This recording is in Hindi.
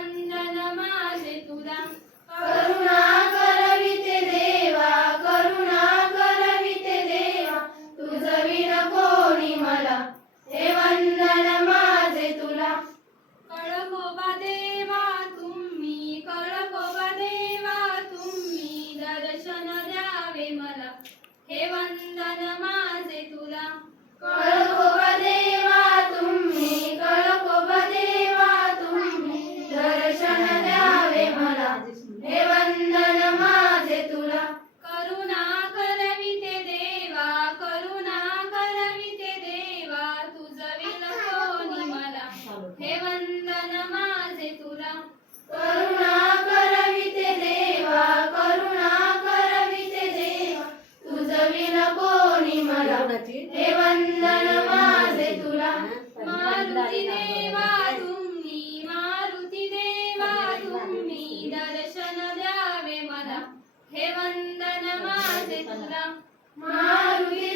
one. हे